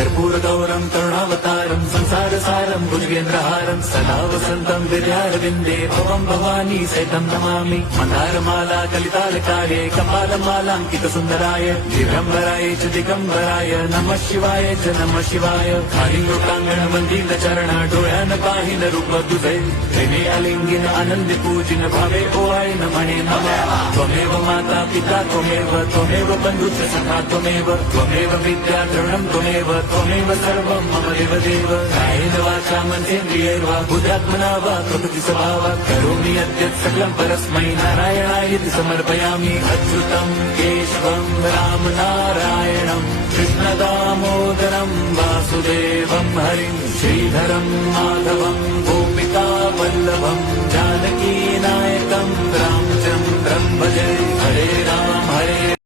कर्पूर गौरम करुणावतारम संसार सारम भुजगेंद्रहारम सदा वसंतम विद्यारविंदे भवम भवानी सहितं नमामि मंदारमाला कलितालकार्ये कपालमालांकित सुंदराय दिगंबराय च दिगंबराय नमः शिवाय च नमः शिवाय खाली लोकांगण मंदिर चरण डोळ्यान पाहिन रूप तुझे प्रेमे आलिंगिन आनंदी पूजिन भावे ओवाळीन म्हणे नमः त्वमेव माता पिता त्वमेव बंधुश्च सखा त्वमेव विद्या द्रविणं त्वमेव सर्वं मम देवदेव कायेन वाचा मनसेन्द्रियैर्वा बुद्ध्यात्मना वा प्रकृति स्वभावात् करोमि यद्यत् सकलं परस्मै नारायणायति समर्पयामि अच्युतं केशवं राम नारायणं कृष्णदामोदरं वासुदेवं हरिं श्रीधरं माधवं गोपिका वल्लभं जानकी नायकं रामचन्द्रं भजे हरे राम हरे